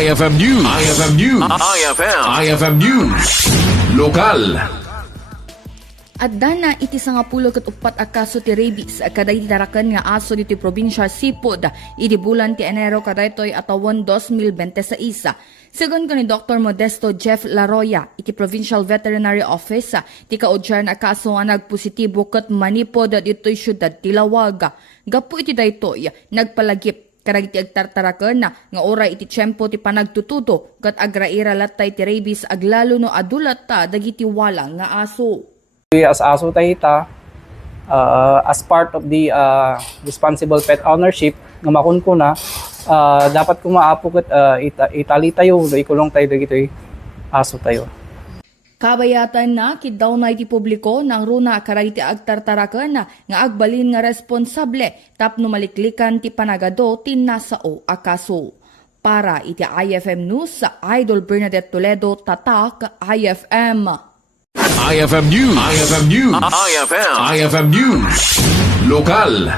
IFM News. IFM News. IFM News. Lokal. At dana iti sa nga pulo ket upat a kaso ti rabies kaday taraken nga aso diti probinsya Sipod iti bulan ti Enero kadaytoy atawon 2026. Segon ko ni Dr. Modesto Jeff Laroya iti Provincial Veterinary Office ti kaudyan a kaso nga nagpositibo ket manipod ditoy syudad ti Lawaga. Gapu iti daytoy nagpalagip karag iti agtartaraken nga oray iti tiyempo ti panagtututo ket agraira latay ti rabies aglalo no adulat ta dagiti wala nga aso. As aso tayita, as part of the responsible pet ownership, nga makunkuna, dapat kumaapo kat itali tayo, ikulong tayo dagito aso tayo. Kabayatan na kidaw na iti publiko ng runa karag iti agtartaraken nga agbalin nga responsable tapno maliklikan ti panagado ti nasao a kaso. Para iti IFM News sa Idol Bernadette Toledo, Tatak, IFM. IFM News. IFM News. IFM News. Lokal.